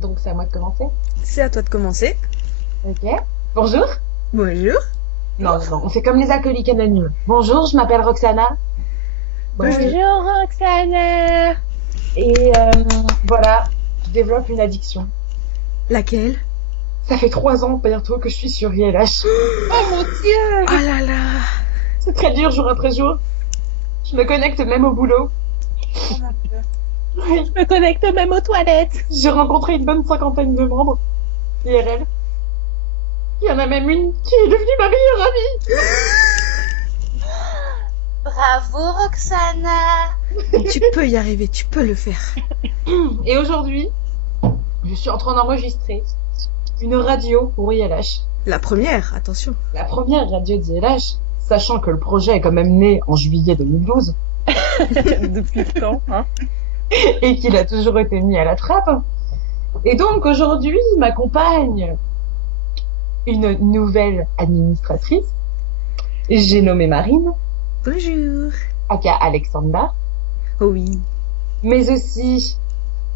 Donc c'est à moi de commencer. C'est à toi de commencer. Ok. Bonjour. Bonjour. Non, on fait comme les alcooliques anonymes. Bonjour, je m'appelle Roxana. Bonjour Roxana. Et voilà, je développe une addiction. Laquelle? Ça fait 3 ans bientôt que je suis sur ILH. Oh mon Dieu. Oh là là. C'est très dur jour après jour. Je me connecte même au boulot. Oh mon Dieu. Oui. Je me connecte même aux toilettes. J'ai rencontré une bonne 50aine de membres IRL. Il y en a même une qui est devenue ma meilleure amie. Bravo Roxana. Tu peux y arriver, tu peux le faire. Et aujourd'hui, je suis en train d'enregistrer une radio pour ILH. La première, attention. La première radio d'ILH, sachant que le projet est quand même né en juillet 2012 Depuis quand, hein? et qu'il a toujours été mis à la trappe. Et donc aujourd'hui m'accompagne une nouvelle administratrice. J'ai nommé Marine, Bonjour. aka Alexandra, Oh oui. mais aussi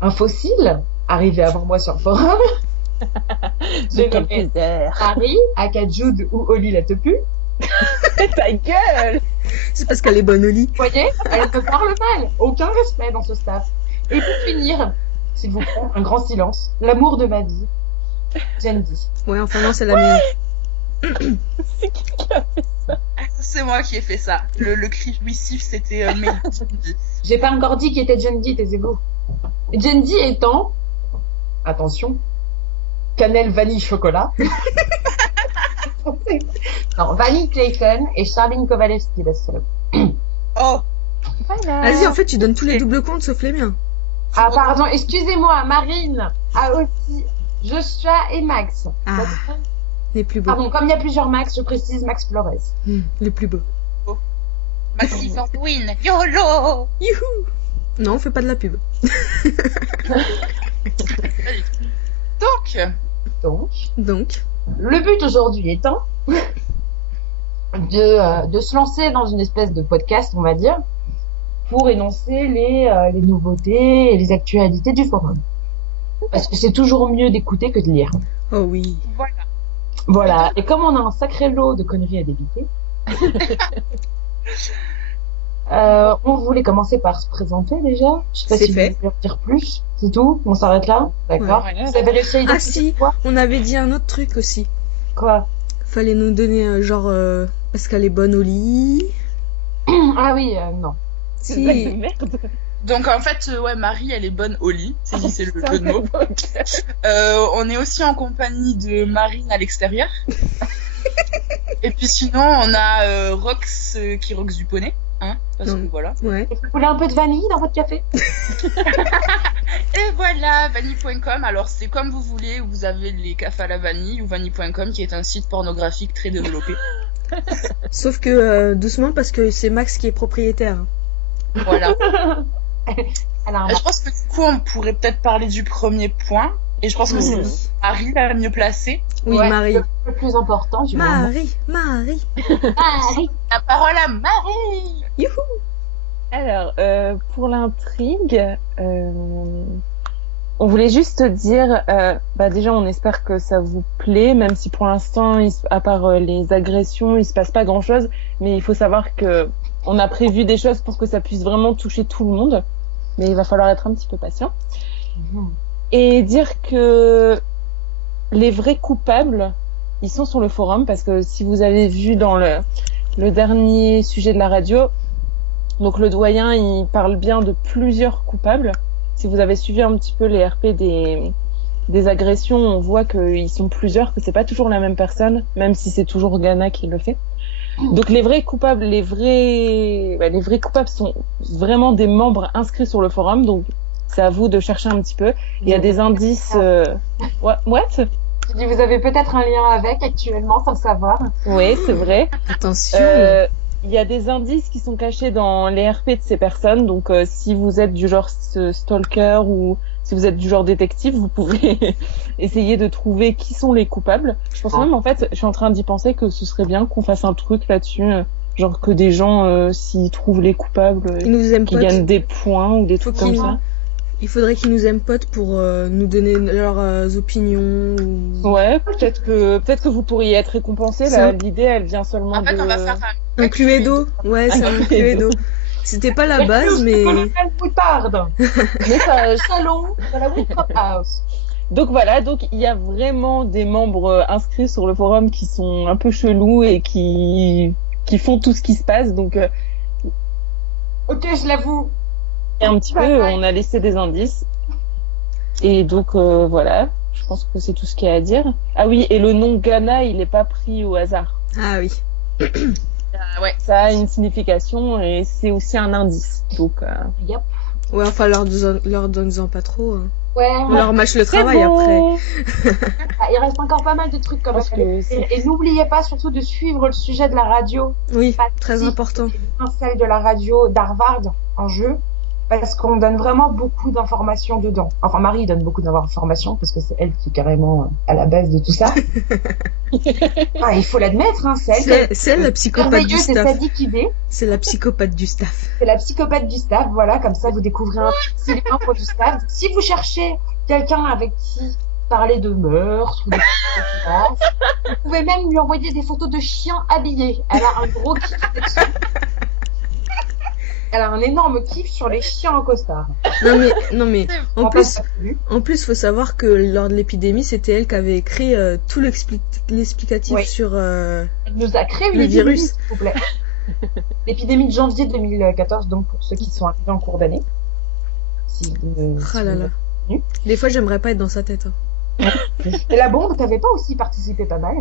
un fossile arrivé avant moi sur le forum. J'ai nommé Harry, aka Jude ou Oli la tepu. Ta gueule. C'est parce qu'elle est bonne au lit. Vous voyez, elle te parle mal. Aucun respect dans ce staff. Et pour finir, s'il vous plaît, un grand silence. L'amour de ma vie, Jendi. Ouais, enfin non, c'est la mienne. C'est qui a fait ça? C'est moi qui ai fait ça. Le cri jouissif, c'était J'ai pas encore dit qui était Jendi, taisez-vous. Jendi étant, attention, cannelle vanille chocolat. Non, Vanille Clayton et Charline Kowalewski, la seule. Oh, Voilà. Vas-y, en fait, tu donnes tous les doubles comptes sauf les miens. Ah, pardon, excusez-moi, Marine a aussi Joshua et Max. Ah, les plus beaux. Pardon, comme il y a plusieurs Max, je précise Max Flores. Les plus beaux. Massive Win, YOLO. Youhou. Non, on fait pas de la pub. Donc, Donc, le but aujourd'hui étant de se lancer dans une espèce de podcast, on va dire, pour énoncer les nouveautés et les actualités du forum. Parce que c'est toujours mieux d'écouter que de lire. oh oui. Voilà. Voilà. Et comme on a un sacré lot de conneries à débiter, on voulait commencer par se présenter déjà. Je sais pas C'est si fait. vous voulez en dire plus. C'est tout? On s'arrête là? D'accord. Ouais. Vous avez réussi à Ah identifier si, quoi? on avait dit un autre truc aussi. Quoi? Fallait nous donner genre parce qu'elle est bonne au lit. Ah oui, non. C'est une blague de Si. merde. Donc en fait, ouais, Marie, elle est bonne au lit. C'est le Ça jeu de mots. me On est aussi en compagnie de Marine à l'extérieur. Et puis sinon, on a Rox qui rox du poney. Hein, parce que Non. voilà. Ouais. Vous voulez un peu de vanille dans votre café? Et voilà, vanille.com. Alors c'est comme vous voulez, vous avez les cafés à la vanille ou vanille.com qui est un site pornographique très développé. Sauf que doucement parce que c'est Max qui est propriétaire. Voilà. Alors, Je pense que du coup, on pourrait peut-être parler du premier point. Et je pense que c'est Marie la mieux placée. Oui, ouais, Marie. le plus important du moment. Marie. Marie. La parole à Marie. Youhou. Alors, pour l'intrigue, on voulait juste dire, déjà, on espère que ça vous plaît, même si pour l'instant, à part les agressions, il se passe pas grand-chose. Mais il faut savoir que on a prévu des choses pour que ça puisse vraiment toucher tout le monde. Mais il va falloir être un petit peu patient. Mhm. Et dire que les vrais coupables, ils sont sur le forum, parce que si vous avez vu dans le dernier sujet de la radio, donc le doyen, il parle bien de plusieurs coupables. Si vous avez suivi un petit peu les RP des agressions, on voit qu'ils sont plusieurs, que c'est pas toujours la même personne, même si c'est toujours Ghana qui le fait. Donc les vrais coupables, les vrais coupables sont vraiment des membres inscrits sur le forum, donc c'est à vous de chercher un petit peu. Il y a des indices. What? Je dis, vous avez peut-être un lien avec actuellement sans savoir. Oui, c'est vrai. Attention. Il y a des indices qui sont cachés dans les RP de ces personnes. Donc, si vous êtes du genre stalker ou si vous êtes du genre détective, vous pouvez essayer de trouver qui sont les coupables. Je pense même, en fait, je suis en train d'y penser que ce serait bien qu'on fasse un truc là-dessus. Genre que des gens, s'ils trouvent les coupables, Ils nous aiment qui pas. gagnent des points ou des trucs comme ça. Il faudrait qu'ils nous aiment potes pour nous donner leurs opinions. Ouais, peut-être que vous pourriez être récompensé. Ça- L'idée, elle vient seulement En fait, de... on va faire Un Cluedo. Ouais, c'est un Cluedo. C'était pas la base, mais... Colonel Moutarde. Mais ça- Salon de la Woodcroft House. Donc voilà, donc il y a vraiment des membres inscrits sur le forum qui sont un peu chelous et qui font tout ce qui se passe. Donc Ok, je l'avoue. et un petit peu, on a laissé des indices. Et donc voilà, je pense que c'est tout ce qu'il y a à dire. Ah oui, et le nom Ghana, il n'est pas pris au hasard. Ah oui. ouais. Ça a une signification et c'est aussi un indice. Donc Yep. Ouais, enfin, leur donne-en pas trop. Hein. Ouais, On leur mâche le c'est travail bon. après. Ah, il reste encore pas mal de trucs comme Parce ça. que c'est- Et n'oubliez pas surtout de suivre le sujet de la radio. Oui, Pas très si- important. Celle de la radio d'Harvard en jeu. Parce qu'on donne vraiment beaucoup d'informations dedans. Enfin, Marie donne beaucoup d'informations parce que c'est elle qui est carrément à la base de tout ça. Ah, il faut l'admettre, hein, c'est elle. C'est elle la psychopathe du Merveilleuse et staff. sadique idée. C'est la psychopathe du staff. C'est la psychopathe du staff, voilà, comme ça vous découvrez un peu les membres du staff. Si vous cherchez quelqu'un avec qui parler de meurtre ou de violence, vous pouvez même lui envoyer des photos de chiens habillés. Elle a un gros kiff là-dessus. Elle a un énorme kiff sur les chiens en costard. Non mais, en On plus, passe là-dessus. faut savoir que lors de l'épidémie, c'était elle qui avait écrit tout l'explicatif Oui. sur. Elle nous a créé une Le épidémie, virus. s'il vous plaît. L'épidémie de janvier 2014, donc pour ceux qui sont arrivés en cours d'année. Si, Ah là là. Des fois, j'aimerais pas être dans sa tête. Hein. Et la bombe, t'avais pas aussi participé pas mal?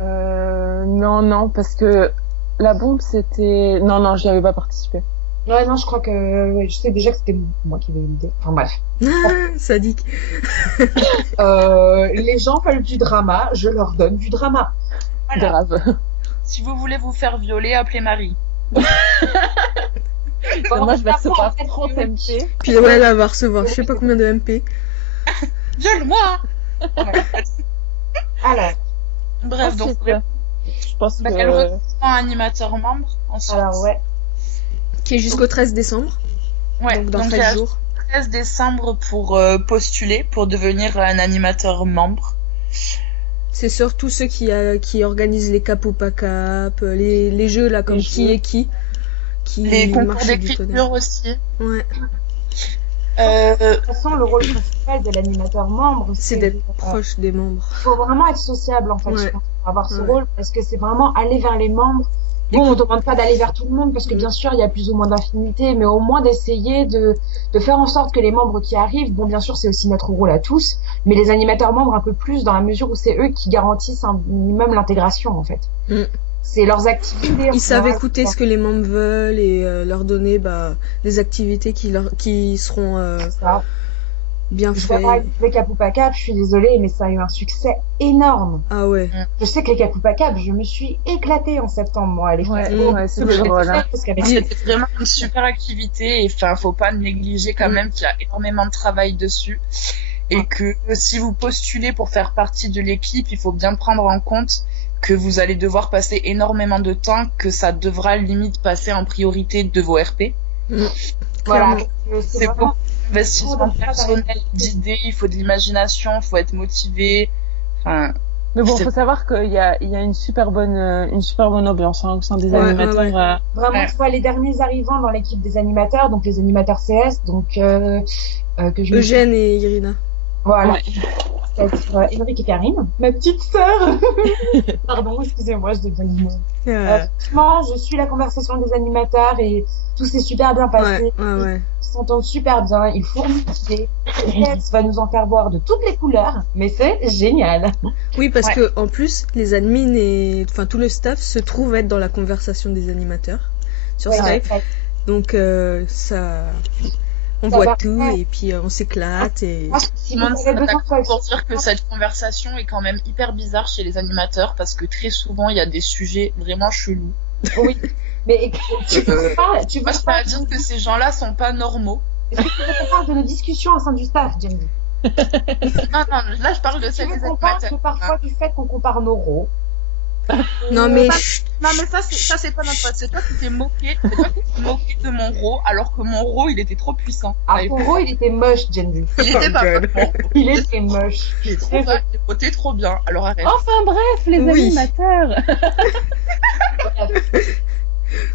non, parce que la bombe, c'était... Non, j'y avais pas participé. Ouais, non, je crois que je sais déjà que c'était moi qui avais eu l'idée. Enfin bref. Ah, sadique. Les gens veulent du drama, je leur donne du drama. Voilà. Grave. Si vous voulez vous faire violer, appelez Marie. Moi, je vais Bon, recevoir en fait, 30 MP. Puis ouais, elle va recevoir je sais pas combien de MP. Viole-moi. Alors, Bref, donc Je pense bah, que... elle reprend un animateur membre. Ensuite. alors ouais. Qui est jusqu'au 13 décembre. Ouais, Donc dans donc il y 13 a jours. 13 décembre pour postuler pour devenir un animateur membre. C'est surtout ceux qui organisent les cap ou pas cap, les jeux là comme Les qui jeux. est qui Les concours marchent du d'écriture tonnerre. aussi. Ouais, De toute façon, le rôle principal de l'animateur membre, c'est d'être proche des membres. Il faut vraiment être sociable en fait, Ouais. je pense, pour avoir ce Ouais. rôle, parce que c'est vraiment aller vers les membres. Bon, on ne demande pas d'aller vers tout le monde, parce que bien sûr, il y a plus ou moins d'affinités, mais au moins d'essayer de faire en sorte que les membres qui arrivent, bon, bien sûr, c'est aussi notre rôle à tous, mais les animateurs membres un peu plus, dans la mesure où c'est eux qui garantissent un minimum l'intégration, en fait. Mm. C'est leurs activités. Ils savent écouter ce que les membres veulent et leur donner des activités qui seront Ça. bien Je vois faites. pas les Cap ou pas Cap, je suis désolée, mais ça a eu un succès énorme. Ah ouais. Je sais que les Cap ou pas Cap, je me suis éclatée en septembre, moi, à l'école. Ouais, c'était drôle. Hein. Parce qu'avec C'était vraiment une super activité et enfin faut pas négliger quand même qu'il y a énormément de travail dessus et que si vous postulez pour faire partie de l'équipe, il faut bien prendre en compte que vous allez devoir passer énormément de temps, que ça devra limite passer en priorité de vos RP. voilà, Clairement. C'est vraiment beaucoup d'investissement personnel, d'idées, il faut de l'imagination, il faut être motivé. Enfin, Mais bon, C'est- faut savoir qu'il y a une super bonne ambiance hein, au sein des Ouais, animateurs. ouais. Vraiment, Ouais. tu vois, les derniers arrivants dans l'équipe des animateurs, donc les animateurs CS, donc que je Eugène et Irina. voilà, Ouais. c'est-à-dire Émeric et Karine, ma petite sœur. Pardon, excusez-moi, je deviens guimauve. Franchement, je suis la conversation des animateurs et tout s'est super bien passé. Ouais. Ils s'entendent super bien, ils fournissent. CS va nous en faire voir de toutes les couleurs, mais c'est génial. Oui, parce Ouais. que en plus, les admins et enfin tout le staff se trouve être dans la conversation des animateurs sur Ouais, Skype. ouais. Donc ça, on Ça voit va. tout et puis on s'éclate et Moi, si tout vous le monde avez sera besoin d'accord de pour dire que cette conversation est quand même hyper bizarre chez les animateurs parce que très souvent il y a des sujets vraiment chelous. Oui, mais tu veux pas, tu veux Moi je peux pas pas dire que ces gens-là sont pas normaux. Est-ce que tu veux qu'on parle de nos discussions au sein du staff, Jenny? Non, là je parle de Tu celles veux des qu'on parle animateurs. parfois du fait qu'on compare nos rôles? Non, mais Ça- chut, Non, mais ça, c'est pas notre faute. C'est toi qui t'es moqué. C'est toi qui t'es moqué de mon ro, alors que mon ro, il était trop puissant. Ah, pour eux, il était moche, Genji. Il était pas God. bon. Il était moche. Il est trop bien. Il est voté trop bien. Alors arrête. Enfin bref, les Oui. animateurs.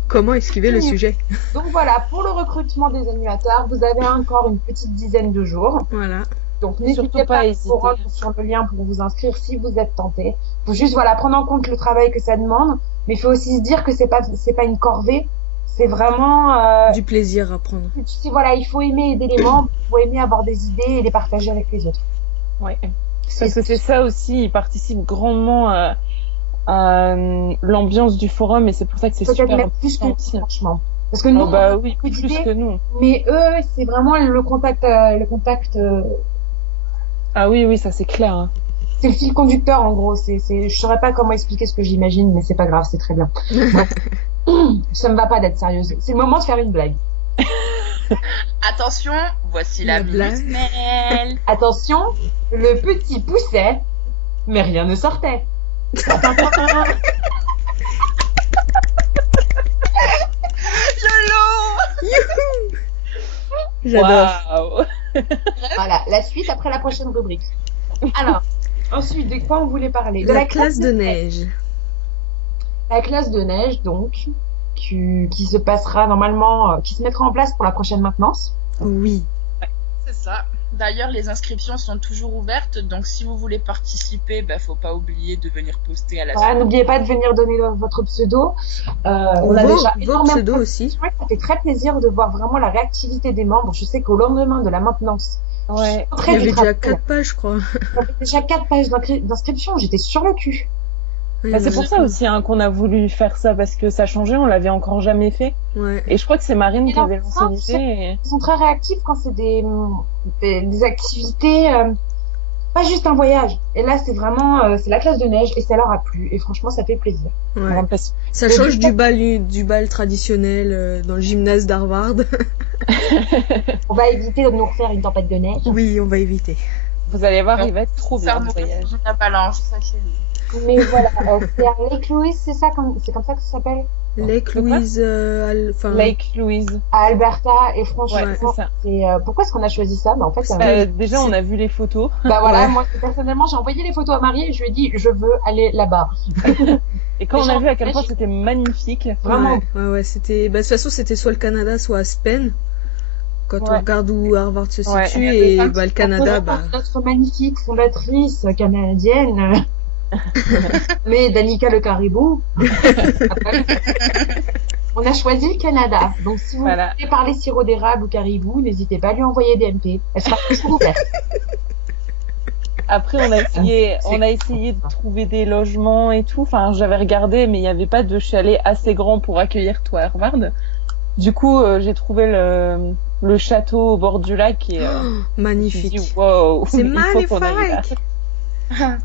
comment esquiver le sujet? Donc voilà, pour le recrutement des animateurs, vous avez encore une petite dizaine de jours. Voilà. Donc Surtout n'hésitez pas pas à hésiter. vous rendre sur le lien pour vous inscrire si vous êtes tenté. Faut juste voilà prendre en compte le travail que ça demande, mais il faut aussi se dire que c'est pas une corvée, c'est vraiment Du plaisir à prendre. voilà, il faut aimer aider les membres, il faut aimer avoir des idées et les partager avec les autres. Ouais. Parce que c'est ça aussi, ils participent grandement à l'ambiance du forum et c'est pour ça que c'est peut-être super même plus que important nous, aussi. franchement. Parce que nous, Oh, bah on a oui, beaucoup plus d'idées, que nous. mais eux, c'est vraiment le contact, Ah oui, oui, ça c'est clair. Hein. c'est le fil conducteur en gros. Je saurais pas comment expliquer ce que j'imagine, mais c'est pas grave, c'est très bien. Ça me va pas d'être sérieuse. C'est le moment de faire une blague. Attention, voici La la blague. minute Mel. Attention, le petit poussait, mais rien ne sortait. J'adore. Waouh. Voilà, la suite après la prochaine rubrique. Alors, ensuite, de quoi on voulait parler? La classe de neige. La classe de neige, donc, qui se passera normalement, qui se mettra en place pour la prochaine maintenance. Oui. C'est ça. D'ailleurs, les inscriptions sont toujours ouvertes, donc si vous voulez participer, faut pas oublier de venir poster à la Voilà, n'oubliez pas de venir donner votre pseudo. On a déjà Vos énormément pseudos de aussi. Ouais, ça fait très plaisir de voir vraiment la réactivité des membres. Je sais qu'au lendemain de la maintenance, Ouais. Il y très avait vite déjà rapide. 4 pages, je crois. J'avais déjà 4 pages d'inscription, j'étais sur le cul. Oui, Bah, c'est on pour a- ça aussi hein, qu'on a voulu faire ça parce que ça changeait, on l'avait encore jamais fait. Ouais. Et je crois que c'est Marine Et qui avait enfin, lancé l'idée. Et... Ils sont très réactifs quand c'est des activités, pas juste un voyage. Et là, c'est vraiment, c'est la classe de neige et ça leur a plu. Et franchement, ça fait plaisir. Ouais. Parce- Ça Et change du du bal traditionnel dans le gymnase d'Harvard. On va éviter de nous refaire une tempête de neige. Oui, on va éviter. Vous allez voir, Non. il va être trop bien Ça le nous voyage. reste une avalanche, sachez-le. Mais voilà, c'est à Lake Louise, c'est comme ça que ça s'appelle? Lake De quoi Louise, enfin, Lake Louise. À Alberta. Et franchement, Ouais, c'est ça. pourquoi est-ce qu'on a choisi ça? Bah, en fait, Déjà, on a vu les photos. bah voilà, Ouais. moi, personnellement, j'ai envoyé les photos à Marie et je lui ai dit, je veux aller là-bas. Et quand Les on a gens- vu à quel point c'était magnifique. Vraiment. Ouais, c'était. Bah, de toute façon, c'était soit le Canada, soit Aspen. Quand on Ouais. regarde où Harvard se Ouais. situe, Il y avait et plein de bah, le petits Canada, personnages, bah. notre magnifique fondatrice canadienne. Mais Danica le caribou. On a choisi le Canada. Donc, si vous Voilà. voulez parler sirop d'érable ou caribou, n'hésitez pas à lui envoyer des MP. Elle sera toujours ouverte. Après, on a essayé de trouver des logements et tout. Enfin, j'avais regardé, mais il n'y avait pas de chalet assez grand pour accueillir toi, Harvard. Du coup, j'ai trouvé le château au bord du lac et Oh, je me suis magnifique. dit, wow, C'est il faut qu'on aille là. magnifique.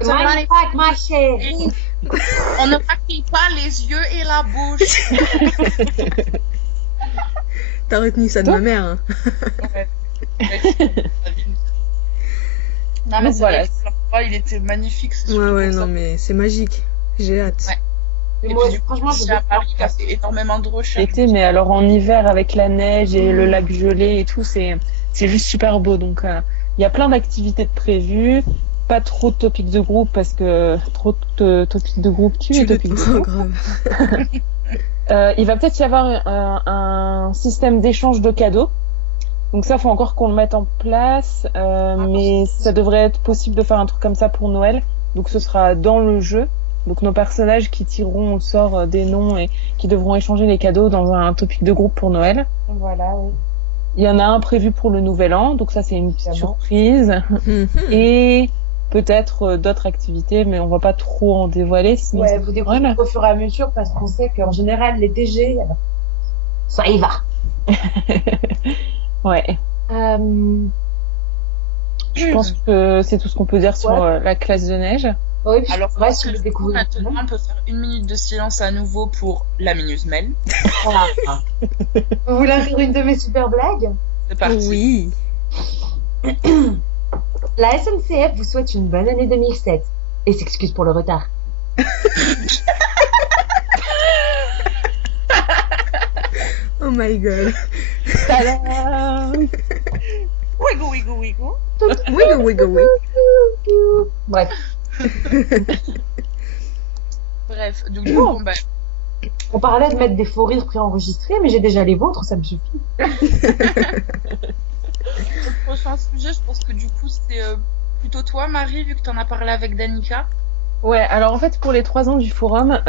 C'est magnifique, ma chérie. On ne maquille pas les yeux et la bouche. T'as retenu ça de ma mère. Hein. Non, mais Donc c'est voilà. vrai que l'endroit, il était magnifique. c'est Ouais, surtout ouais, pour non, ça. mais c'est magique. J'ai hâte. Ouais. Et Et moi, puis, du coup, franchement, je ici veux à Paris, il a fait énormément de recherches. L'été, mais alors en hiver avec la neige et le lac gelé et tout, c'est juste super beau. Donc, il y a plein d'activités de prévues. Pas trop de topics de groupe parce que trop de topics de groupe tue les topics de Oh, groupe. grave. Il va peut-être y avoir un système d'échange de cadeaux. Donc ça, faut encore qu'on le mette en place. Mais ça devrait être possible de faire un truc comme ça pour Noël. Donc ce sera dans le jeu. Donc nos personnages qui tireront au sort des noms et qui devront échanger les cadeaux dans un topic de groupe pour Noël. Voilà, oui. Il y en a un prévu pour le Nouvel An. Donc ça, c'est une petite Évidemment. surprise. Mhm. Et peut-être d'autres activités, mais on va pas trop en dévoiler. Sinon Ouais, ça- vous découvrez Voilà. au fur et à mesure parce qu'on sait qu'en général, les TG, ça y va. Ouais. Je pense que c'est tout ce qu'on peut dire sur Ouais. la classe de neige. Oui, puis Alors, ouais, si que vous du coup, découvrez maintenant, on peut faire une minute de silence à nouveau pour la Minute Mel. Voilà. Vous voulez faire une de mes super blagues? C'est parti. Oui. La SNCF vous souhaite une bonne année 2007 et s'excuse pour le retard. Oh my god. Tadam. Wiggle, wiggle, wiggle. Wiggle, wiggle, wiggle. Bref. Bref, donc du coup, bon, bah, On parlait de mettre des faux rires préenregistrés, mais j'ai déjà les vôtres, ça me suffit. le prochain sujet, je pense que du coup, c'est plutôt toi, Marie, vu que t'en as parlé avec Danica. Ouais, alors en fait, pour les 3 ans du forum,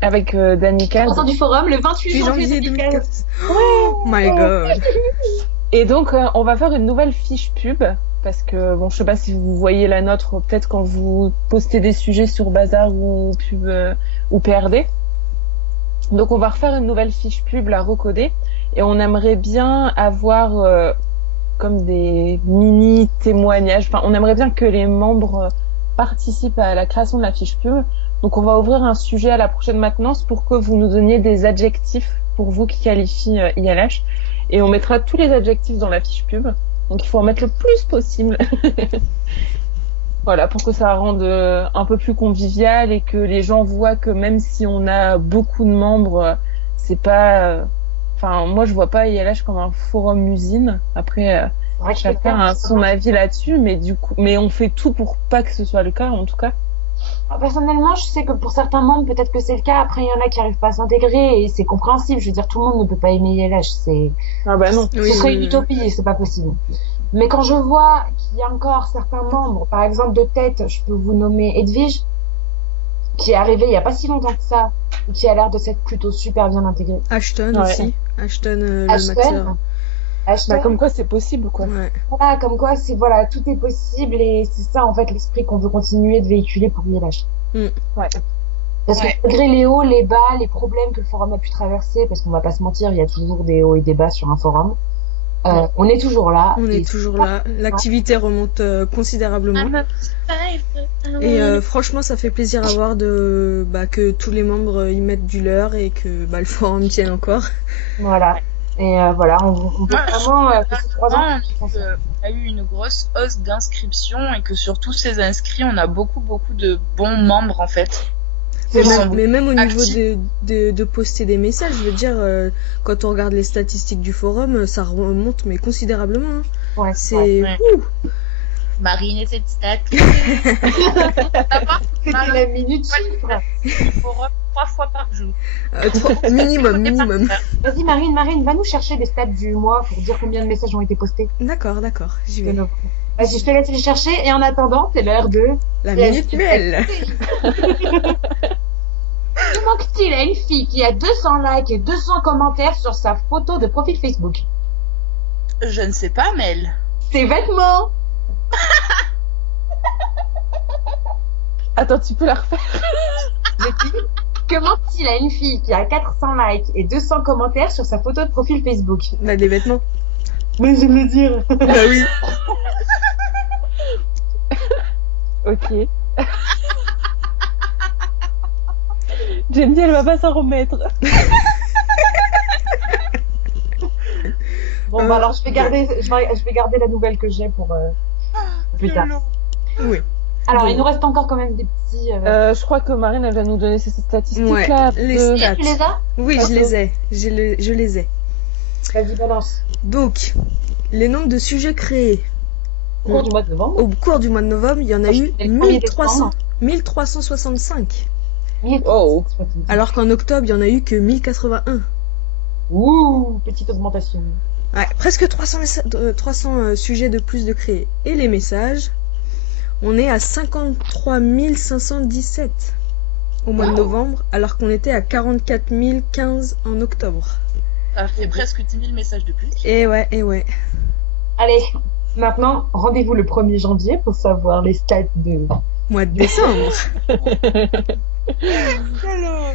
avec Danica. 3 ans du forum, le 28 janvier janvier 2015. 2015. Oh my god. Et donc, on va faire une nouvelle fiche pub. Parce que, bon, je sais pas si vous voyez la nôtre, peut-être quand vous postez des sujets sur Bazar ou pub ou PRD. Donc, on va refaire une nouvelle fiche pub, la recoder. Et on aimerait bien avoir comme des mini témoignages. Enfin, on aimerait bien que les membres participent à la création de la fiche pub. Donc, on va ouvrir un sujet à la prochaine maintenance pour que vous nous donniez des adjectifs pour vous qui qualifient ILH. Et on mettra tous les adjectifs dans la fiche pub. Donc il faut en mettre le plus possible. Voilà, pour que ça rende un peu plus convivial et que les gens voient que même si on a beaucoup de membres, c'est pas... Enfin, moi je vois pas ILH comme un forum usine. Après, chacun a son avis là-dessus, mais on fait tout pour pas que ce soit le cas, en tout cas. Personnellement, je sais que pour certains membres, peut-être que c'est le cas. Après, il y en a qui arrivent pas à s'intégrer et c'est compréhensible. Je veux dire, tout le monde ne peut pas aimer ILH. Ah bah non. Ce serait une utopie, c'est pas possible. Mais quand je vois qu'il y a encore certains membres, par exemple de tête, je peux vous nommer Edwige, qui est arrivé il y a pas si longtemps que ça, et qui a l'air de s'être plutôt super bien intégré. Ashton aussi. Ashton, le Ashton, maxeur. Ashton. Bah, comme quoi c'est possible, quoi. Ouais. Voilà, comme quoi voilà, tout est possible et c'est ça en fait l'esprit qu'on veut continuer de véhiculer pour ILH. Ouais. Parce que malgré les hauts, les bas, les problèmes que le forum a pu traverser, parce qu'on va pas se mentir, il y a toujours des hauts et des bas sur un forum. On est toujours là. On est toujours là. L'activité remonte considérablement. Et franchement, ça fait plaisir à voir que tous les membres y mettent du leur et que le forum tienne encore. Voilà. Et voilà, on peut vraiment que ces 3 ans. On a eu une grosse hausse d'inscriptions et que sur tous ces inscrits, on a beaucoup de bons membres en fait. Mais même au niveau de poster des messages, je veux dire, quand on regarde les statistiques du forum, ça remonte mais considérablement. Hein. Ouais, c'est Marine et cette stat. C'était la minute chiffre. Forum 3 fois par jour. Minimum. Vas-y Marine, va nous chercher les stats du mois pour dire combien de messages ont été postés. D'accord, j'y vais. Vas-y, je te laisse les chercher et en attendant, c'est l'heure de la minute belle. Il manque-t-il à une fille qui a 200 likes et 200 commentaires sur sa photo de profil Facebook? Je ne sais pas, Mel. Ses vêtements. Attends, tu peux la refaire? Que manque-t-il à une fille qui a 400 likes et 200 commentaires sur sa photo de profil Facebook? Des vêtements. Mais je veux le dire. Bah oui. Ok. Jenny, elle va pas s'en remettre. Bon, alors je vais garder la nouvelle que j'ai pour plus tard. Oui. Alors, il nous reste encore quand même des petits... Je crois que Marine, elle va nous donner ces statistiques-là. Ouais, les stats. Tu les as? Oui, je les ai. Je les ai. Vas-y, balance. Donc, les nombres de sujets créés. Au cours du mois de novembre. Au cours du mois de novembre, il y en a eu 1365. Oh. Alors qu'en octobre, il y en a eu que 1081. Ouh, petite augmentation. Ouais, presque 300 sujets de plus de créés. Et les messages, on est à 53 517 au mois de novembre, alors qu'on était à 44 015 en octobre. Ça fait presque 10 000 messages de plus. Et ouais. Allez, maintenant, rendez-vous le 1er janvier pour savoir les stats de... Mois de décembre. Alors,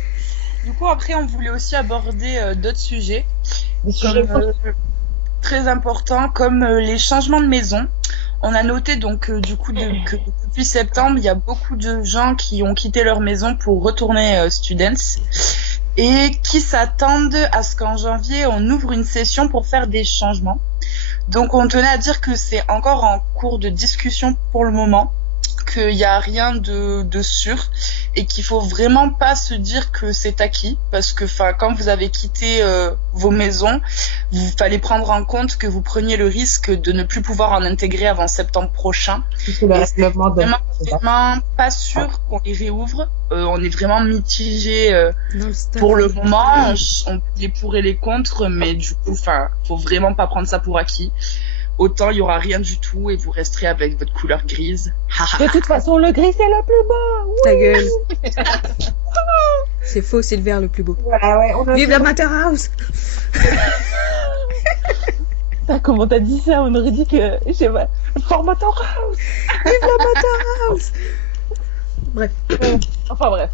du coup, après, on voulait aussi aborder d'autres sujets. Très importants, comme les changements de maison. On a noté donc que depuis septembre, il y a beaucoup de gens qui ont quitté leur maison pour retourner Students et qui s'attendent à ce qu'en janvier, on ouvre une session pour faire des changements. Donc, on tenait à dire que c'est encore en cours de discussion pour le moment. qu'il y a rien de sûr et qu'il faut vraiment pas se dire que c'est acquis, parce que quand vous avez quitté vos maisons, vous fallait prendre en compte que vous preniez le risque de ne plus pouvoir en intégrer avant septembre prochain. C'est le règlement de... Vraiment pas sûr qu'on les réouvre. On est vraiment mitigé Dans le staff. pour le moment. On peut les pour et les contre, mais du coup, faut vraiment pas prendre ça pour acquis. Autant il y aura rien du tout et vous resterez avec votre couleur grise. De toute façon, le gris, c'est le plus beau. Ta gueule. C'est faux, c'est le vert le plus beau. Voilà, ouais, on a Vive la Matter House. Putain, comment t'as dit ça? On aurait dit que, je sais pas, Formator House. Vive la Matter House. Bref. Enfin bref,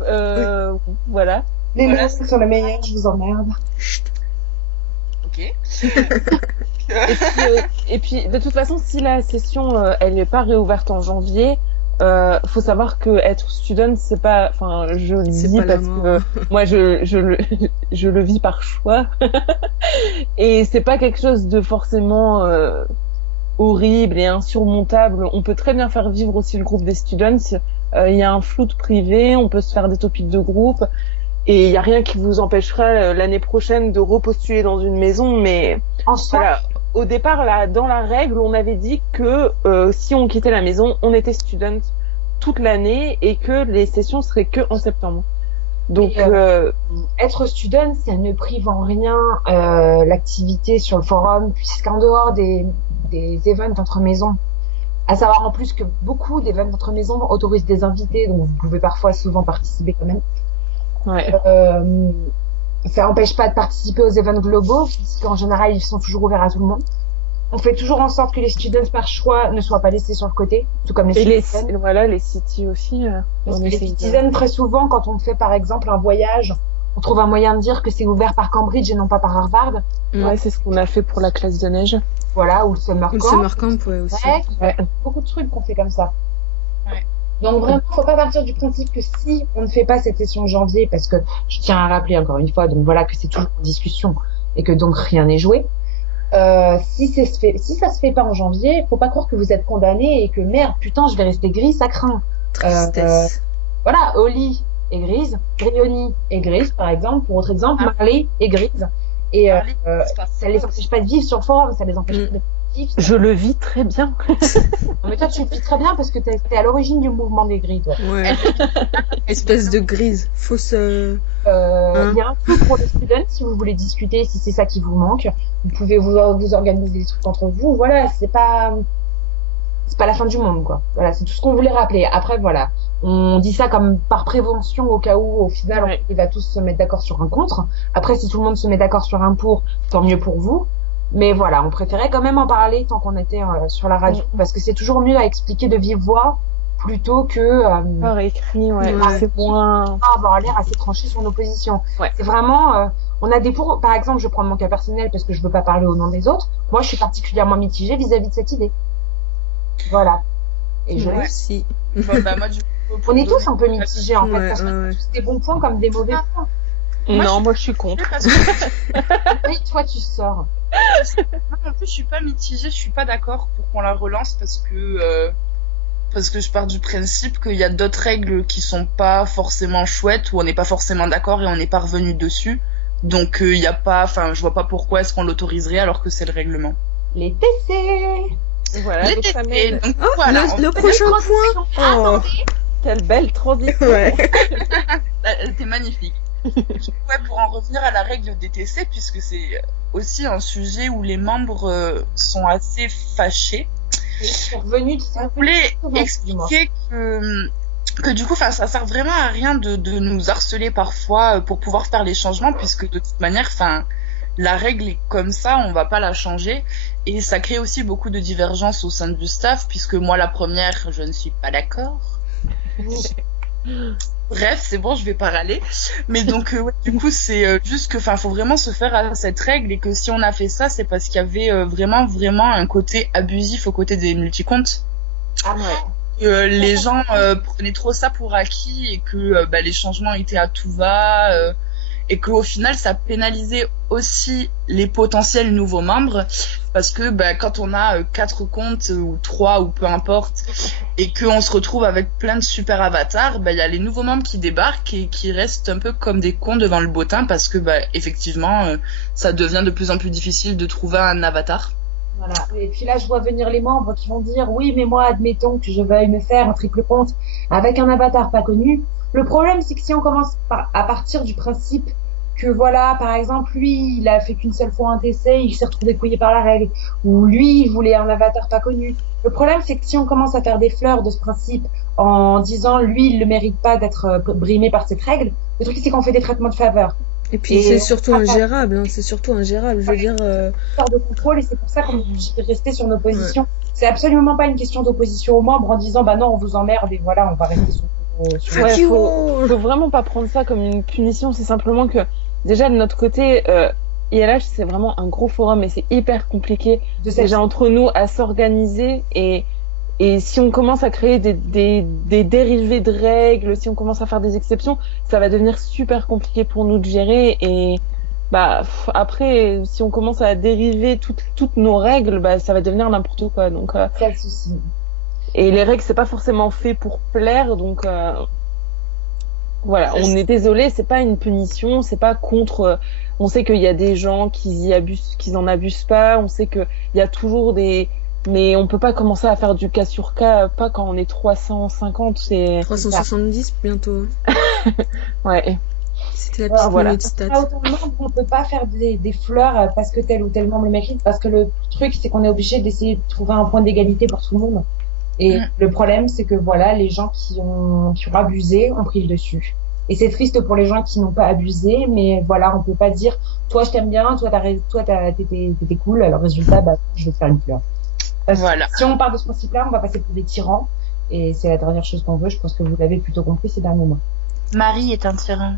voilà. Les Voilà. masques sont les meilleurs, je vous emmerde. Ok. Et puis, de toute façon, si la session, elle n'est pas réouverte en janvier, faut savoir que être student, c'est pas, enfin, je le C'est dis pas la parce mort. que moi, je le vis par choix. Et c'est pas quelque chose de forcément, horrible et insurmontable. On peut très bien faire vivre aussi le groupe des students. Il y a un float privé, on peut se faire des topics de groupe. Et il y a rien qui vous empêchera l'année prochaine de repostuler dans une maison, mais En soi, voilà. Au départ, là, dans la règle, on avait dit que si on quittait la maison, on était student toute l'année et que les sessions seraient que en septembre. Donc, Et, être student, ça ne prive en rien l'activité sur le forum, puisqu'en dehors des events entre maisons, à savoir en plus que beaucoup d'events entre maisons autorisent des invités, donc vous pouvez parfois souvent participer quand même. ouais. Ça n'empêche pas de participer aux events globaux, puisqu'en général, ils sont toujours ouverts à tout le monde. On fait toujours en sorte que les students par choix ne soient pas laissés sur le côté, tout comme les Et citizens. voilà, les cities aussi. Parce on que les essaye de- citizens, très souvent, quand on fait par exemple un voyage, on trouve un moyen de dire que c'est ouvert par Cambridge et non pas par Harvard. Ouais, c'est ce qu'on a fait pour la classe de neige. Voilà, ou le summer Le camp. summer camp, ouais, aussi. Ouais, Ouais. beaucoup de trucs qu'on fait comme ça. Ouais. Donc vraiment, faut pas partir du principe que si on ne fait pas cette session en janvier, parce que je tiens à rappeler encore une fois, donc voilà que c'est toujours en discussion et que donc rien n'est joué. Si ça se fait pas en janvier, faut pas croire que vous êtes condamné et que merde, putain, je vais rester gris, ça craint. Tristesse. Voilà, Holly est grise, Briony est grise, par exemple, pour autre exemple, Ah. Marley est grise. Et Marley, c'est pas ça les empêche pas de vivre sur le forum, ça les empêche Mm. pas d'être actifs. Je le vis très bien. Non, mais toi, tu le vis très bien parce que t'es à l'origine du mouvement des gris, toi. Ouais. Espèce de grise. Fausse. Il y a un truc pour les students, si vous voulez discuter, si c'est ça qui vous manque. Vous pouvez vous organiser des trucs entre vous. Voilà, c'est pas la fin du monde, quoi. Voilà, c'est tout ce qu'on voulait rappeler. Après, voilà. On dit ça comme par prévention au cas où, au final, Ouais. on va tous se mettre d'accord sur un contre. Après, si tout le monde se met d'accord sur un pour, tant mieux pour vous. Mais voilà, on préférait quand même en parler tant qu'on était sur la radio, parce que c'est toujours mieux à expliquer de vive voix plutôt que Par écrit, ouais. Ouais. C'est moins. avoir l'air assez tranché sur nos positions. Ouais. C'est vraiment, on a des pour, par exemple, je prends mon cas personnel parce que je veux pas parler au nom des autres. Moi, je suis particulièrement mitigée vis-à-vis de cette idée. Voilà. Et je, Ouais. Si. Bon, bah, moi, du coup, pour on est tous donner- un peu mitigés en fait, Ouais, parce qu'on ouais. a tous des bons points comme des mauvais points. Non, moi je suis contre. Parce que Oui, toi, tu sors. moi, en plus, je suis pas mitigée, je suis pas d'accord pour qu'on la relance parce que je pars du principe qu'il y a d'autres règles qui sont pas forcément chouettes, où on n'est pas forcément d'accord et on n'est pas revenu dessus. Donc il y a pas, enfin je vois pas pourquoi est-ce qu'on l'autoriserait alors que c'est le règlement. Les TC. Voilà, Les donc ça TT, m'aide. donc Oh, voilà, le prochain point. Oh. Quelle belle transition. Ouais. elle était magnifique. Ouais, pour en revenir à la règle des TC, puisque c'est aussi un sujet où les membres sont assez fâchés. Je suis revenue de ça. On voulait Dis-moi. expliquer que du coup, ça sert vraiment à rien de nous harceler parfois pour pouvoir faire les changements, puisque de toute manière, la règle est comme ça, on va pas la changer, et ça crée aussi beaucoup de divergences au sein du staff, puisque moi la première, je ne suis pas d'accord. Bref, c'est bon, je vais pas râler. Mais donc, ouais, du coup, c'est juste que, faut vraiment se faire à cette règle, et que si on a fait ça, c'est parce qu'il y avait vraiment un côté abusif aux côtés des multicomptes. Ah ouais. Les gens prenaient trop ça pour acquis et que les changements étaient à tout va et qu'au final ça pénalisait aussi les potentiels nouveaux membres parce que quand on a 4 comptes ou 3 ou peu importe et qu'on se retrouve avec plein de super avatars, il y a les nouveaux membres qui débarquent et qui restent un peu comme des cons devant le bottin parce que effectivement ça devient de plus en plus difficile de trouver un avatar. Voilà. Et puis là, je vois venir les membres qui vont dire oui, mais moi, admettons que je veuille me faire un triple compte avec un avatar pas connu. Le problème, c'est que si on commence à partir du principe que voilà, par exemple, lui, il a fait qu'une seule fois un TC, il s'est retrouvé couillé par la règle, ou lui, il voulait un avatar pas connu. Le problème, c'est que si on commence à faire des fleurs de ce principe en disant lui, il ne mérite pas d'être brimé par cette règle, le truc, c'est qu'on fait des traitements de faveur. Et puis c'est surtout ingérable, hein, c'est surtout ingérable. Je veux dire. De contrôle, et c'est pour ça qu'on est resté sur nos positions. Ouais. C'est absolument pas une question d'opposition aux membres en disant bah non, on vous emmerde et voilà, on va rester sur. Ouais, faut vraiment pas prendre ça comme une punition. C'est simplement que déjà de notre côté, ILH c'est vraiment un gros forum et c'est hyper compliqué déjà entre nous à s'organiser et si on commence à créer des dérivés de règles, si on commence à faire des exceptions, ça va devenir super compliqué pour nous de gérer. Et après, si on commence à dériver toutes nos règles, ça va devenir n'importe quoi. Donc, c'est le souci. Et les règles, c'est pas forcément fait pour plaire. Donc, voilà, on est désolé, c'est pas une punition, c'est pas contre. On sait qu'il y a des gens qui en abusent pas. On sait qu'il y a toujours mais on peut pas commencer à faire du cas sur cas, pas quand on est 350, c'est... 370 bientôt. Ouais. C'était la petite minute stat. On peut pas faire des fleurs parce que tel ou tel membre le mérite, parce que le truc, c'est qu'on est obligé d'essayer de trouver un point d'égalité pour tout le monde. Et le problème, c'est que voilà, les gens qui ont abusé ont pris le dessus. Et c'est triste pour les gens qui n'ont pas abusé, mais voilà, on peut pas dire, toi je t'aime bien, toi t'étais cool, alors résultat, je vais te faire une fleur. Voilà. Si on part de ce principe-là, on va passer pour des tyrans. Et c'est la dernière chose qu'on veut. Je pense que vous l'avez plutôt compris ces derniers mois. Marie est un tyran.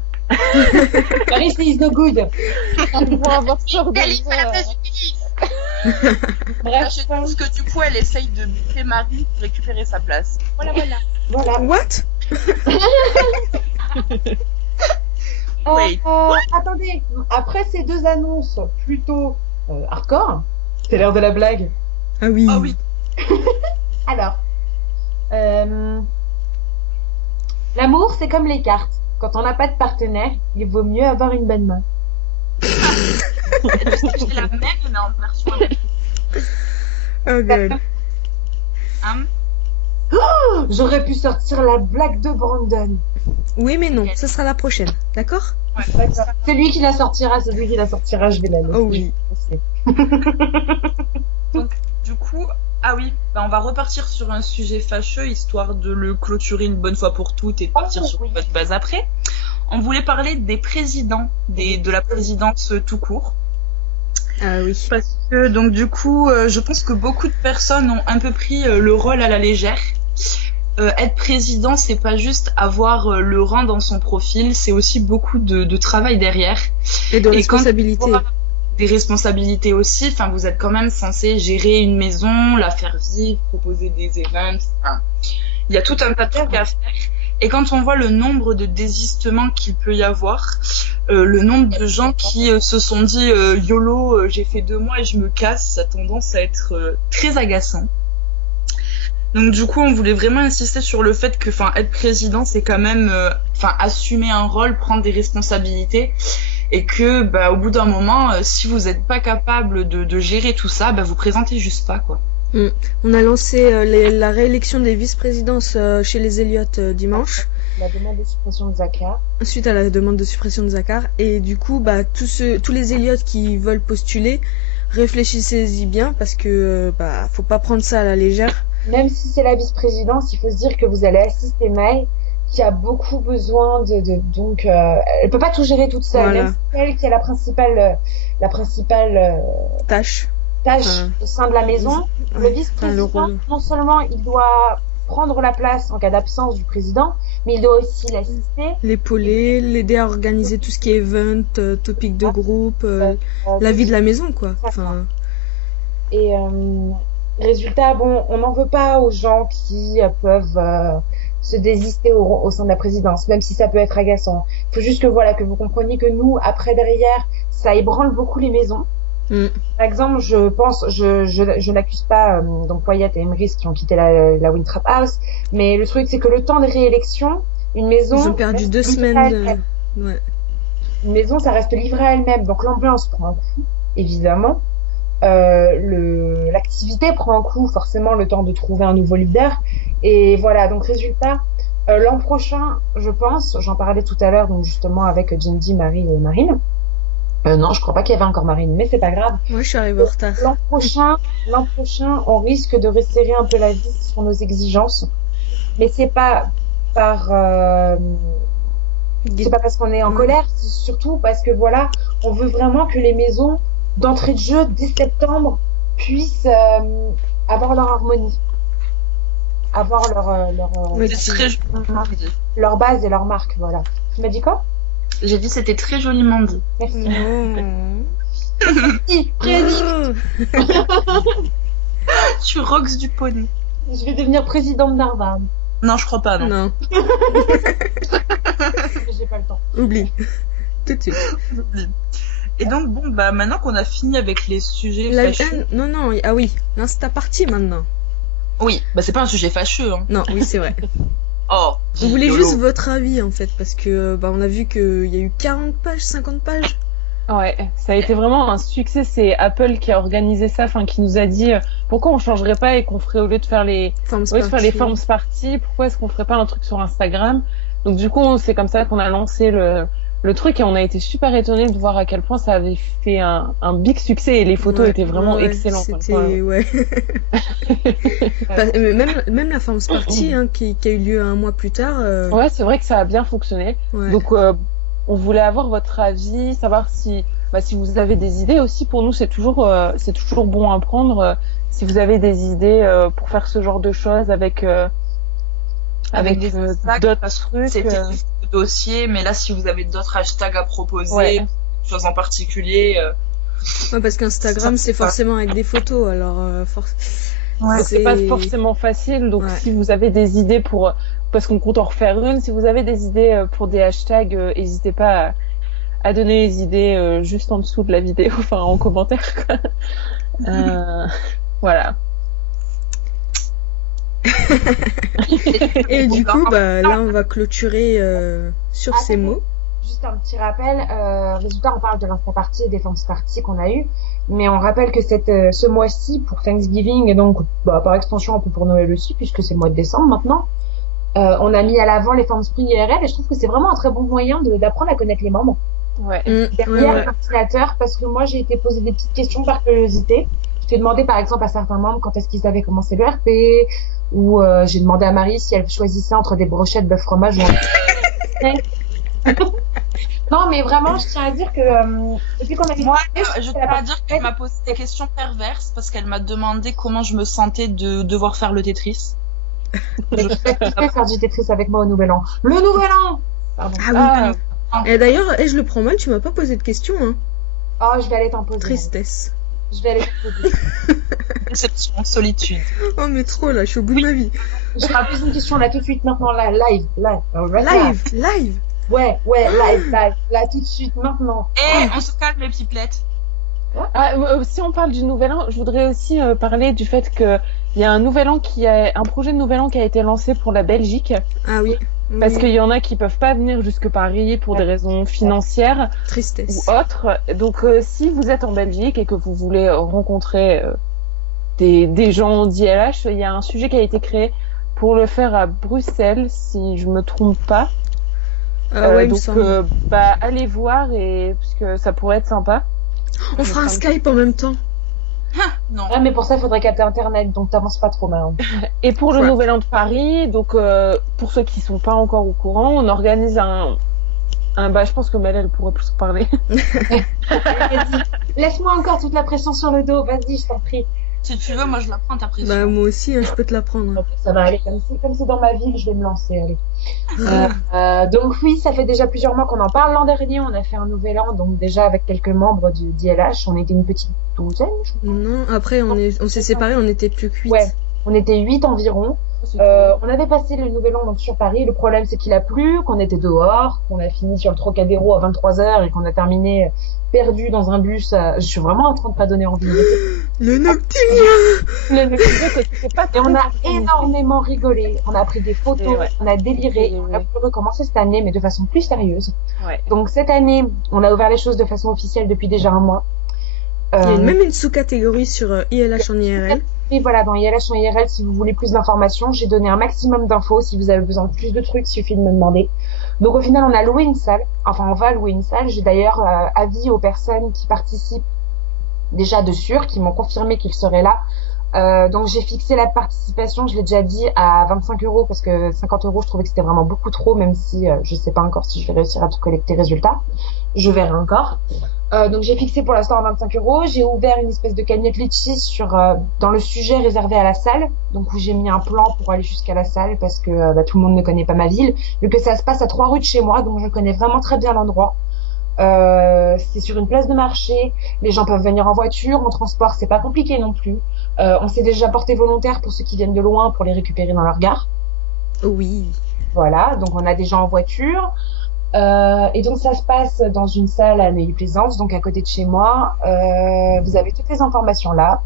Marie, c'est is no good. Ils vont avoir peur de elle à la place du Bref, je pense que du coup, elle essaye de buter Marie pour récupérer sa place. Voilà. What? Oui. Attendez. Après ces deux annonces plutôt hardcore, c'est l'heure de la blague. Ah oui. Ah oui. Alors, l'amour, c'est comme les cartes. Quand on n'a pas de partenaire, il vaut mieux avoir une bonne main. C'est la même, mais en version Oh god. Oh, j'aurais pu sortir la blague de Brandon. Oui, mais non, ce sera la prochaine, d'accord? Ouais, c'est lui qui la sortira, je vais la laisser. Oh oui. Donc, du coup, on va repartir sur un sujet fâcheux, histoire de le clôturer une bonne fois pour toutes et de partir sur votre base après. On voulait parler des présidents, de la présidence tout court. Ah oui. Parce que, donc, du coup, je pense que beaucoup de personnes ont un peu pris le rôle à la légère. Être président, c'est pas juste avoir le rang dans son profil, c'est aussi beaucoup de travail derrière. Et de responsabilité. Des responsabilités aussi. Enfin, vous êtes quand même censé gérer une maison, la faire vivre, proposer des events. Enfin, il y a tout un tas de trucs à faire. Et quand on voit le nombre de désistements qu'il peut y avoir, le nombre de gens qui se sont dit YOLO, j'ai fait 2 mois et je me casse, ça a tendance à être très agaçant. Donc du coup, on voulait vraiment insister sur le fait que, être président, c'est quand même, assumer un rôle, prendre des responsabilités, et que, au bout d'un moment, si vous n'êtes pas capable de gérer tout ça, vous présentez juste pas, quoi. On a lancé la réélection des vice-présidences chez les Elliott dimanche. La demande de suppression de Zachar. Suite à la demande de suppression de Zachar. Et du coup, tous les Elliott qui veulent postuler, réfléchissez-y bien parce que faut pas prendre ça à la légère. Même si c'est la vice-présidence, il faut se dire que vous allez assister Maï, qui a beaucoup besoin donc elle peut pas tout gérer toute seule. Voilà. Même si c'est elle qui a la principale tâche au sein de la maison. Le vice-président, non seulement il doit prendre la place en cas d'absence du président, mais il doit aussi l'assister, l'épauler, l'aider à organiser tout ce qui est event, topic de groupe, la vie de la maison, quoi. Et résultat, on n'en veut pas aux gens qui peuvent se désister au sein de la présidence, même si ça peut être agaçant. Il faut juste que voilà, que vous compreniez que nous, après derrière, ça ébranle beaucoup les maisons. Par exemple, je n'accuse pas donc Wyatt et Emrys qui ont quitté la Winthrop House, mais le truc c'est que le temps des réélections, une maison, Ils ont perdu 2 semaines. Ouais. Une maison, ça reste livré à elle-même, donc l'ambiance prend un coup, évidemment. L'activité prend un coup, forcément, le temps de trouver un nouveau leader. Et voilà, donc résultat, l'an prochain, je pense, j'en parlais tout à l'heure, donc justement avec Jindy, Marie et Marine. Non, je crois pas qu'il y avait encore Marine, mais c'est pas grave. Moi, je suis arrivée en retard. L'an prochain, on risque de resserrer un peu la vis sur nos exigences. Mais c'est pas par, c'est pas parce qu'on est en colère, c'est surtout parce que voilà, on veut vraiment que les maisons d'entrée de jeu dès septembre puissent avoir leur harmonie, avoir leur base et leur marque, voilà. Tu m'as dit quoi? J'ai dit c'était très joliment dit. Merci. Tu rocks du poney. Je vais devenir présidente de Narvard. Non, je crois pas, non. Non. J'ai pas le temps. Oublie. Tout de suite. J'oublie. Et donc, bon, bah, maintenant qu'on a fini avec les sujets fâcheux... Non, ah oui, l'insta partie maintenant. Oui, bah c'est pas un sujet fâcheux, hein. Non, oui, c'est vrai. Oh, On voulait juste votre avis, en fait, parce que bah, on a vu qu'il y a eu 40 pages, 50 pages. Ouais, ça a été vraiment un succès. C'est Apple qui a organisé ça, enfin qui nous a dit pourquoi on changerait pas et qu'on ferait au lieu de faire les forms party, pourquoi est-ce qu'on ferait pas un truc sur Instagram. Donc du coup, c'est comme ça qu'on a lancé le truc et on a été super étonnés de voir à quel point ça avait fait un big succès et les photos étaient vraiment excellentes. C'était même la forms party qui a eu lieu un mois plus tard. Ouais, c'est vrai que ça a bien fonctionné. Ouais. Donc on voulait avoir votre avis, savoir si vous avez des idées aussi. Pour nous, c'est toujours bon à prendre. Si vous avez des idées pour faire ce genre de choses avec d'autres trucs. C'était le dossier, mais là, si vous avez d'autres hashtags à proposer, choses en particulier. Ouais, parce qu'Instagram, c'est forcément avec des photos, alors c'est pas forcément facile. Donc si vous avez des idées parce qu'on compte en refaire une. Si vous avez des idées pour des hashtags, n'hésitez pas à donner les idées juste en dessous de la vidéo, enfin en commentaire, quoi. Voilà. Et du coup, là, on va clôturer sur ces mots. Juste un petit rappel, résultat, on parle de l'Insta Party et des Forms Party qu'on a eu, mais on rappelle que ce mois-ci, pour Thanksgiving, et donc par extension un peu pour Noël aussi, puisque c'est le mois de décembre maintenant, on a mis à l'avant les Forms Free IRL et je trouve que c'est vraiment un très bon moyen d'apprendre à connaître les membres. Derrière l'ordinateur, parce que moi j'ai été poser des petites questions par curiosité. Je t'ai demandé par exemple à certains membres quand est-ce qu'ils avaient commencé le RP, ou j'ai demandé à Marie si elle choisissait entre des brochettes bœuf fromage ou Non, mais vraiment, je tiens à dire que depuis qu'on a moi, je tiens à dire qu'elle m'a posé des questions perverses parce qu'elle m'a demandé comment je me sentais de devoir faire le Tetris. Je vais faire du Tetris avec moi au Nouvel An. Le Nouvel An. Pardon. Ah oui. Et d'ailleurs, je le prends mal, tu m'as pas posé de questions, hein. Oh, je vais aller t'en poser. Tristesse. Je vais aller t'en poser. Déception, solitude. Oh, mais trop, là, je suis au bout de ma vie. Je te pose une question, là, tout de suite, maintenant, là, live. Live. Ouais, live, là, tout de suite, maintenant. Et on se calme, les pipelettes. Si on parle du Nouvel An, je voudrais aussi parler du fait que il y a un projet de Nouvel An qui a été lancé pour la Belgique. Ah oui. Parce qu'il y en a qui peuvent pas venir jusque Paris pour des raisons financières. Tristesse. Ou autres. Donc, si vous êtes en Belgique et que vous voulez rencontrer des gens d'ILH, il y a un sujet qui a été créé pour le faire à Bruxelles, si je me trompe pas. Donc, allez voir parce que ça pourrait être sympa. On fera un Skype en même temps. Non. Ouais, mais pour ça, il faudrait capter Internet, donc t'avances pas trop mal. Et pour le Nouvel An de Paris, donc pour ceux qui sont pas encore au courant, on organise je pense que Mel, elle pourrait plus parler. Laisse-moi encore toute la pression sur le dos, vas-y, je t'en prie. Si tu veux, moi je la prends ta pression. Bah moi aussi, je peux te la prendre. Ça va aller, comme c'est dans ma ville, je vais me lancer, allez. Donc oui, ça fait déjà plusieurs mois qu'on en parle. L'an dernier, on a fait un Nouvel An, donc déjà avec quelques membres d'ILH, on était une petite douzaine, je crois. Non, après on s'est séparés, on était plus que 8. Ouais, on était 8 environ. On avait passé le Nouvel An donc sur Paris. Le problème, c'est qu'il a plu, qu'on était dehors, qu'on a fini sur le Trocadéro à 23h et qu'on a terminé perdu dans un bus. Je suis vraiment en train de pas donner envie. Le Noctilien. Et on a énormément rigolé. On a pris des photos, Et ouais. on a déliré. Et On ouais. a pu recommencer cette année, mais de façon plus sérieuse. Ouais. Donc cette année, on a ouvert les choses de façon officielle depuis déjà un mois. Il y a même une sous-catégorie sur ILH en IRL. Et voilà, dans ILH en IRL, si vous voulez plus d'informations, j'ai donné un maximum d'infos. Si vous avez besoin de plus de trucs, il suffit de me demander. Donc au final, on a loué une salle. Enfin, on va louer une salle. J'ai d'ailleurs avis aux personnes qui participent déjà de sûr, qui m'ont confirmé qu'ils seraient là. Donc j'ai fixé la participation, je l'ai déjà dit, à 25 € parce que 50 €, je trouvais que c'était vraiment beaucoup trop, même si je sais pas encore si je vais réussir à tout collecter résultat. Je verrai encore. Donc j'ai fixé pour l'instant à 25 €. J'ai ouvert une espèce de cagnotte Litchi sur dans le sujet réservé à la salle, donc où j'ai mis un plan pour aller jusqu'à la salle parce que tout le monde ne connaît pas ma ville, vu que ça se passe à 3 rues de chez moi, donc je connais vraiment très bien l'endroit. C'est sur une place de marché, les gens peuvent venir en voiture, en transport, c'est pas compliqué non plus. On s'est déjà porté volontaire pour ceux qui viennent de loin pour les récupérer dans leur gare. Oui. Voilà, donc on a des gens en voiture. Et donc ça se passe dans une salle à Neuilly-Plaisance, donc à côté de chez moi. Vous avez toutes les informations là.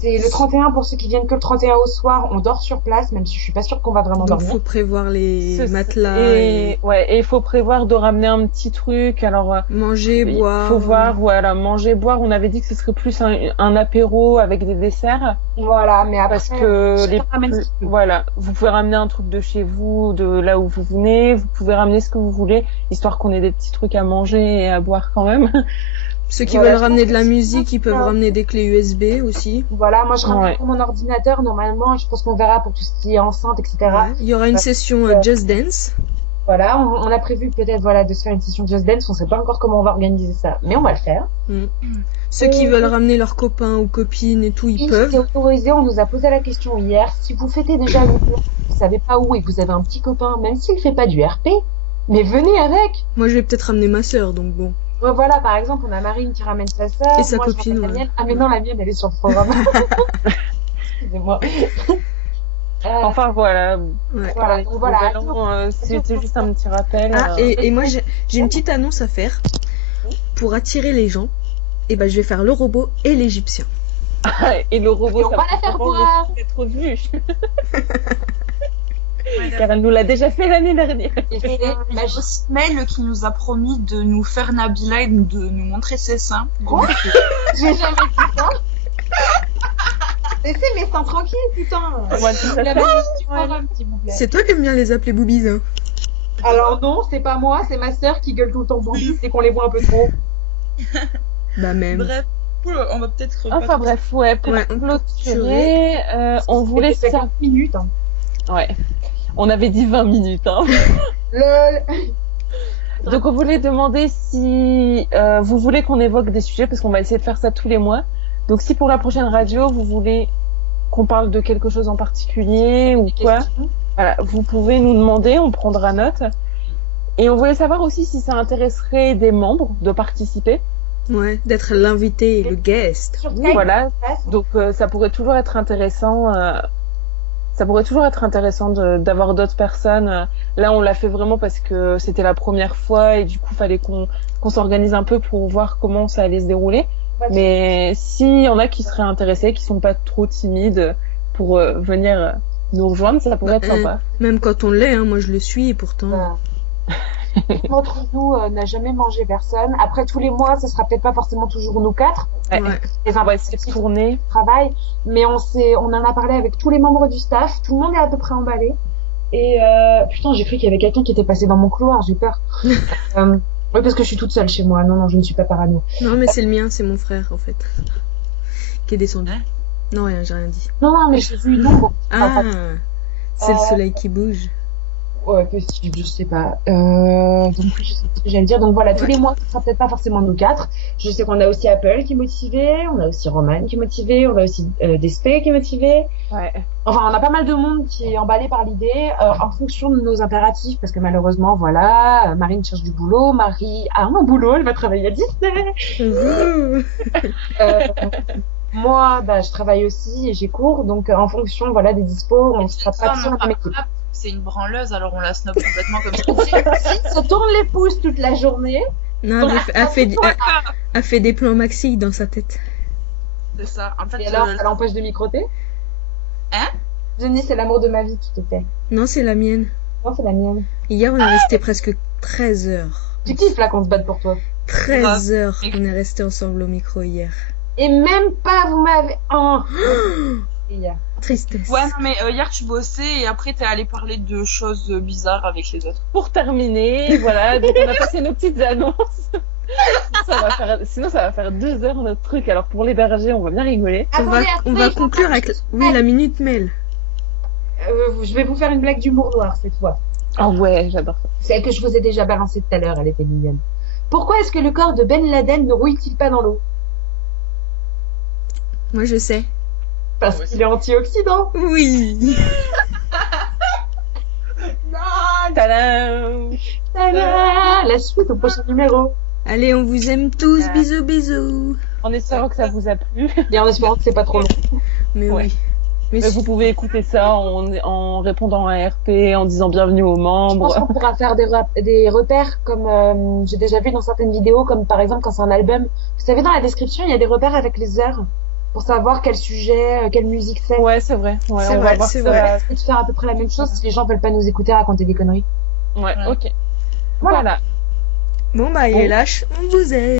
C'est le 31 pour ceux qui viennent que le 31 au soir. On dort sur place, même si je suis pas sûre qu'on va vraiment Donc dormir. faut prévoir les C'est- matelas, Et il faut prévoir de ramener un petit truc. Alors, manger, il boire. faut voir, voilà, manger, boire. On avait dit que ce serait plus un apéro avec des desserts. Voilà, mais après, Parce que chacun ramène ce qu'il veut. voilà, vous pouvez ramener un truc de chez vous, de là où vous venez. Vous pouvez ramener ce que vous voulez, histoire qu'on ait des petits trucs à manger et à boire quand même. Ceux qui Voilà, veulent je ramener pense de la que c'est musique, ils peuvent ça. ramener des clés USB aussi. Voilà, moi je ramène Ouais. pour mon ordinateur normalement. Je pense qu'on verra pour tout ce qui est enceinte, etc. Ouais. Il y aura une session Just Dance. Voilà, on a prévu peut-être voilà de se faire une session Just Dance. On sait pas encore comment on va organiser ça, mais on va le faire. Ceux qui veulent ramener leurs copains ou copines et tout, ils Oui, peuvent. c'est autorisé. On nous a posé la question hier. Si vous fêtez déjà le jour, vous savez pas où et que vous avez un petit copain, même s'il fait pas du RP, mais venez avec. Moi, je vais peut-être ramener ma sœur, donc bon. Ouais, voilà, par exemple, on a Marine qui ramène sa sœur. Et sa moi, je copine, ramène la ouais. mienne. Ah mais non, la mienne, elle est sur le programme. Excusez-moi. Enfin voilà. Ouais. Voilà, donc voilà. Nouvel An, c'était juste un petit rappel. Ah, et moi, j'ai une petite annonce à faire. Pour attirer les gens, et ben, je vais faire le robot et l'égyptien. Et le robot, Et on ça va la faire boire. être vu. Car elle nous l'a déjà fait l'année dernière. Et Et c'est il y a magique. aussi Mail qui nous a promis de nous faire Nabila et de nous montrer ses seins. Quoi J'ai jamais dit ça. Laissez mes seins tranquilles, putain. Moi, tout ça La fait- petite forum, s'il vous plaît. C'est toi qui aimes bien les appeler boobies, hein. Alors non, c'est pas moi, c'est ma sœur qui gueule tout le temps boobies, c'est qu'on les voit un peu trop. Bah, même. Bref, on va peut-être. Enfin bref, ouais, pour Ouais, on peut clôturer, on voulait C'était savoir. 50 minutes. Hein. Ouais. On avait dit 20 minutes, hein. Lol. Donc on voulait demander si vous voulez qu'on évoque des sujets, parce qu'on va essayer de faire ça tous les mois. Donc si pour la prochaine radio, vous voulez qu'on parle de quelque chose en particulier ou quoi, voilà, vous pouvez nous demander, on prendra note. Et on voulait savoir aussi si ça intéresserait des membres de participer. Ouais, d'être l'invité, le guest. Sur Skype, Voilà. ça se passe. Donc ça pourrait toujours être intéressant. Ça pourrait toujours être intéressant d'avoir d'autres personnes. Là, on l'a fait vraiment parce que c'était la première fois et du coup, fallait qu'on s'organise un peu pour voir comment ça allait se dérouler. Mais s'il y en a qui seraient intéressés, qui sont pas trop timides pour venir nous rejoindre, ça pourrait être sympa. Même quand on l'est, hein, moi je le suis et pourtant. Voilà. D'entre nous n'a jamais mangé personne. Après tous les mois, ce sera peut-être pas forcément toujours nous quatre. Ouais. Ouais. Les On va essayer de tourner. travail, mais on en a parlé avec tous les membres du staff. Tout le monde est à peu près emballé. Et putain, j'ai cru qu'il y avait quelqu'un qui était passé dans mon couloir. J'ai peur. Oui, parce que je suis toute seule chez moi. Non, non, je ne suis pas parano. Non, mais c'est le mien, c'est mon frère en fait. Qui est descendu. Non, rien, j'ai rien dit. Non, non, mais j'ai vu une ombre. Ah, c'est le soleil qui bouge. Ouais, possible, je sais pas. Donc oui, je sais ce que j'allais dire. Donc voilà, tous les mois, ce sera peut-être pas forcément nous quatre. Je sais qu'on a aussi Apple qui est motivé, on a aussi Roman qui est motivé, on a aussi Despé qui est motivé. Ouais. Enfin, on a pas mal de monde qui est emballé par l'idée en fonction de nos impératifs, parce que malheureusement, voilà, Marine cherche du boulot, Marie a un boulot, elle va travailler à Disney. Ouh. Euh, Moi, bah, je travaille aussi et j'ai cours, donc en fonction, voilà, des dispos, on sera pas sur la même équipe. C'est une branleuse, alors on la snob complètement comme ça. Si se tourne les pouces toute la journée. Non, elle fait des plans maxi dans sa tête. C'est ça. En fait, Et alors, ça l'empêche de microter? Hein? Jenny, c'est l'amour de ma vie qui te fait. Non, c'est la mienne. Non, c'est la mienne. Hier, on est resté presque 13 heures. Tu kiffes là qu'on se batte pour toi. 13 heures qu'on est resté ensemble au micro hier. Et même pas, vous m'avez... Oh. Tristesse. Ouais, non, mais hier tu bossais et après t'es allé parler de choses bizarres avec les autres. Pour terminer, voilà, donc on a passé nos petites annonces. Sinon, ça va faire 2 heures notre truc. Alors pour l'héberger, on va bien rigoler. On va conclure avec la minute mail. Je vais vous faire une blague d'humour noir cette fois. Ah ouais, j'adore ça. Celle que je vous ai déjà balancée tout à l'heure, elle était mignonne. Pourquoi est-ce que le corps de Ben Laden ne rouille-t-il pas dans l'eau? Moi, je sais. Parce qu'il est antioxydant. Oui. Tadam! Tada, la suite au prochain numéro. Allez, on vous aime tous. Bisous, bisous. En espérant que ça vous a plu. Et en espérant que c'est pas trop long. Mais Ouais. oui. Mais Vous pouvez écouter ça en répondant à un RP, en disant bienvenue aux Je pense membres. qu'on pourra faire des repères comme j'ai déjà vu dans certaines vidéos, comme par exemple quand c'est un album. Vous savez, dans la description, il y a des repères avec les heures pour savoir quel sujet, quelle musique c'est. Ouais, c'est vrai. Ouais, C'est on vrai, va voir c'est ça. vrai. Et de faire à peu près la même chose si les gens veulent pas nous écouter raconter des conneries. Ouais, Ouais. ok. Voilà. Bon, bah, il est lâche. On vous aime.